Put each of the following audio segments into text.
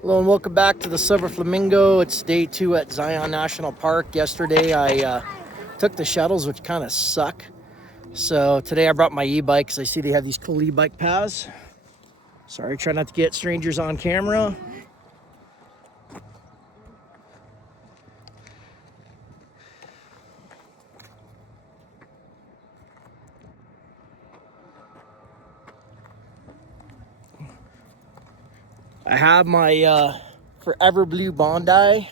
Hello and welcome back to the Silver Flamingo. It's day 2 at Zion National Park. Yesterday I took the shuttles, which kind of suck. So today I brought my e-bike because I see they have these cool e-bike paths. Sorry, try not to get strangers on camera. I have my Forever Blue Bondi that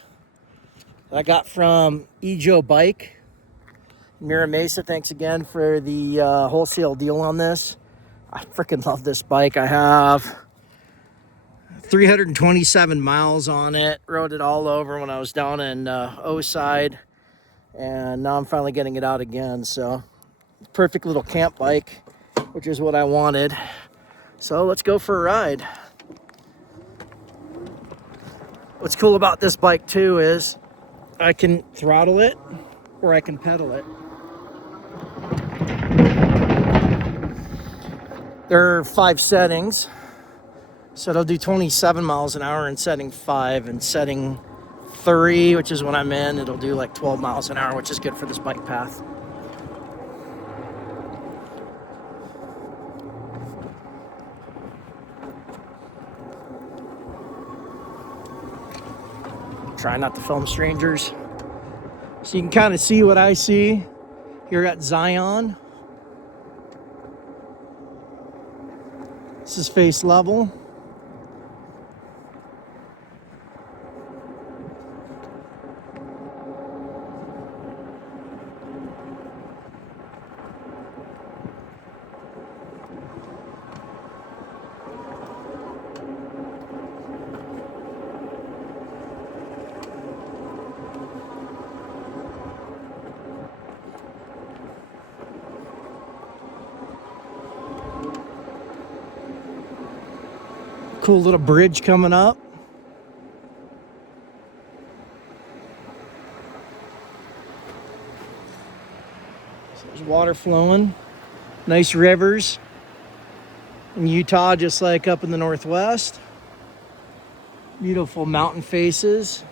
I got from Ejo Bike. Mira Mesa, thanks again for the wholesale deal on this. I freaking love this bike. I have 327 miles on it. Rode it all over when I was down in Oside, and now I'm finally getting it out again. So perfect little camp bike, which is what I wanted. So let's go for a ride. What's cool about this bike too is I can throttle it or I can pedal it. There are 5 settings, so it'll do 27 miles an hour in setting 5, and setting 3, which is when I'm in, it'll do like 12 miles an hour, which is good for this bike path. Try not to film strangers. So you can kind of see what I see here at Zion. This is face level. Cool little bridge coming up. So there's water flowing. Nice rivers in Utah, just like up in the Northwest. Beautiful mountain faces.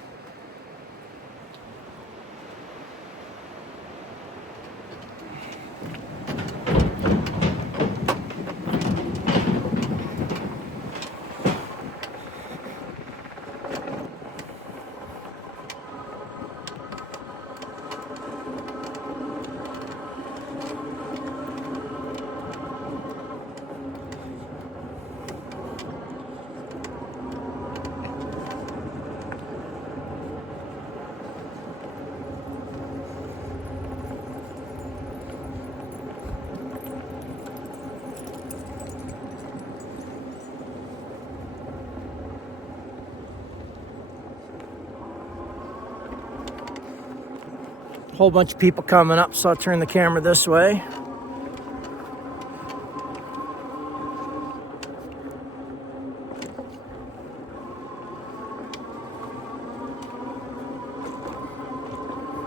Whole bunch of people coming up, so I'll turn the camera this way.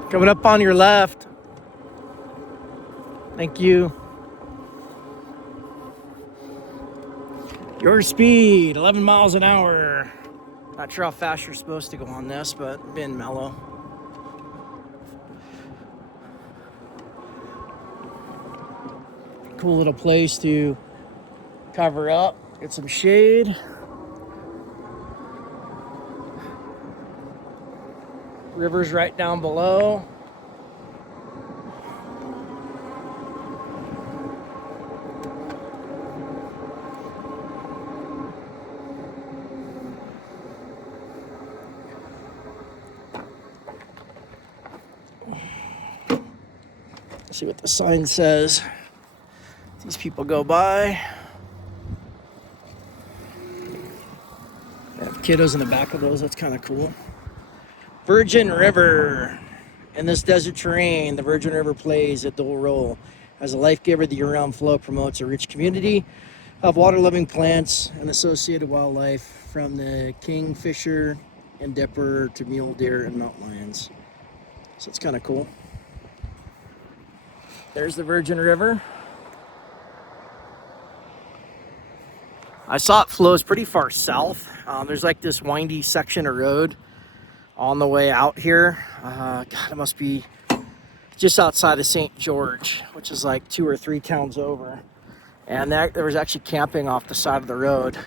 Coming up on your left. Thank you. Your speed, 11 miles an hour. Not sure how fast you're supposed to go on this, but been mellow. Cool little place to cover up, get some shade. River's right down below. See what the sign says. These people go by. They have kiddos in the back of those. That's kind of cool. Virgin River. In this desert terrain, the Virgin River plays a dual role. As a life giver, the year-round flow promotes a rich community of water-loving plants and associated wildlife, from the kingfisher and dipper to mule deer and mountain lions. So it's kind of cool. There's the Virgin River. I saw it flows pretty far south. There's like this windy section of road on the way out here. God, it must be just outside of St. George, which is like 2 or 3 towns over. And there was actually camping off the side of the road,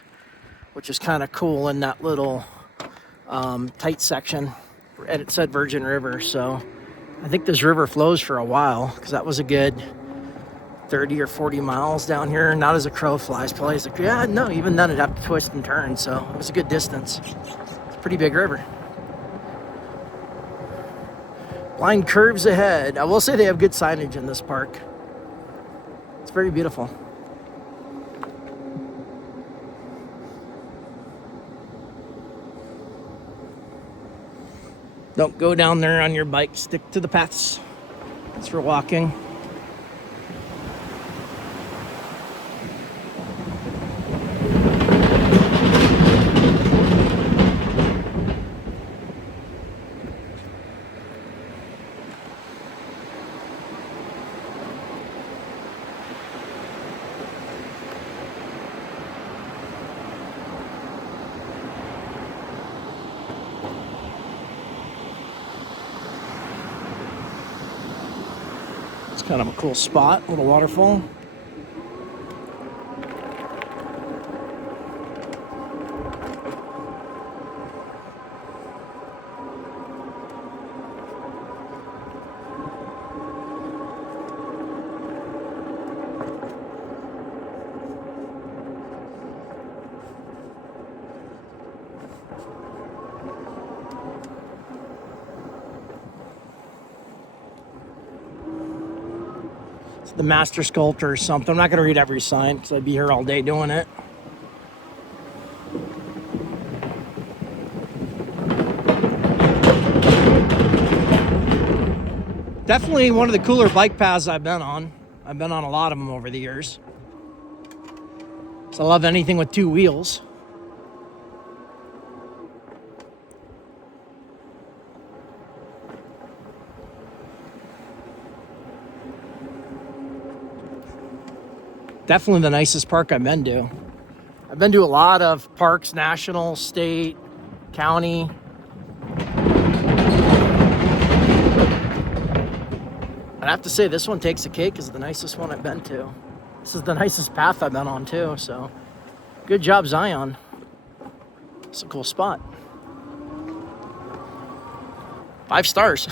which is kind of cool in that little tight section. And it said Virgin River, so I think this river flows for a while, because that was a good 30 or 40 miles down here, not as a crow flies. Probably like, yeah, no, even then it'd have to twist and turn, so it was a good distance. It's a pretty big river. Blind curves ahead. I will say they have good signage in this park. It's very beautiful. Don't go down there on your bike. Stick to the paths. It's for walking. Kind of a cool spot, little waterfall. The master sculptor or something. I'm not going to read every sign because I'd be here all day doing it. Definitely one of the cooler bike paths I've been on. I've been on a lot of them over the years. So I love anything with 2 wheels. Definitely the nicest park I've been to. I've been to a lot of parks, national, state, county. I'd have to say this one takes the cake as the nicest one I've been to. This is the nicest path I've been on too, so good job, Zion. It's a cool spot. 5 stars.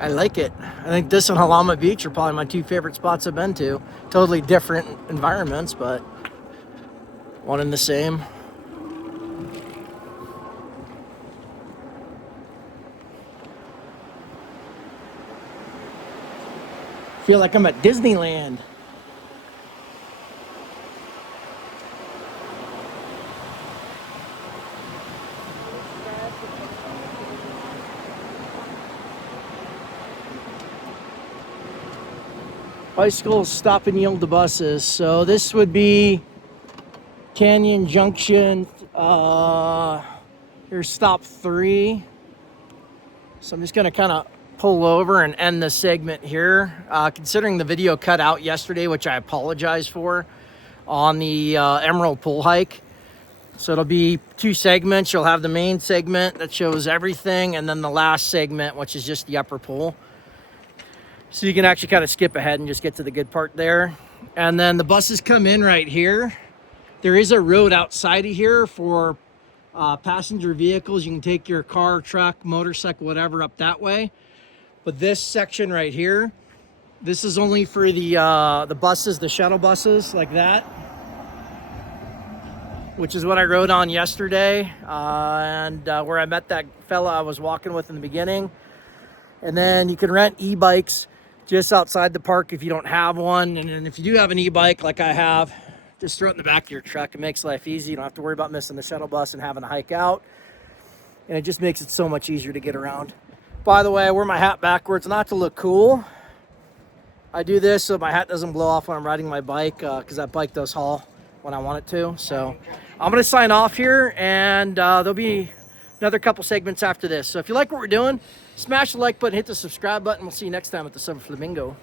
I like it. I think this and Halama Beach are probably my 2 favorite spots I've been to. Totally different environments, but one and the same. Feel like I'm at Disneyland. Bicycles stop and yield to buses. So this would be Canyon Junction. Here's stop 3. So I'm just gonna kind of pull over and end the segment here. Considering the video cut out yesterday, which I apologize for, on the Emerald Pool hike. So it'll be 2 segments. You'll have the main segment that shows everything, and then the last segment, which is just the upper pool. So you can actually kind of skip ahead and just get to the good part there. And then the buses come in right here. There is a road outside of here for passenger vehicles. You can take your car, truck, motorcycle, whatever up that way. But this section right here, this is only for the buses, the shuttle buses like that, which is what I rode on yesterday, and where I met that fella I was walking with in the beginning. And then you can rent e-bikes just outside the park if you don't have one. And then if you do have an e-bike like I have, just throw it in the back of your truck. It makes life easy. You don't have to worry about missing the shuttle bus and having to hike out. And it just makes it so much easier to get around. By the way, I wear my hat backwards, not to look cool. I do this so my hat doesn't blow off when I'm riding my bike, because that bike does haul when I want it to. So I'm going to sign off here, and there'll be another couple segments after this. So if you like what we're doing, smash the like button, hit the subscribe button. We'll see you next time at the Silver Flamingo.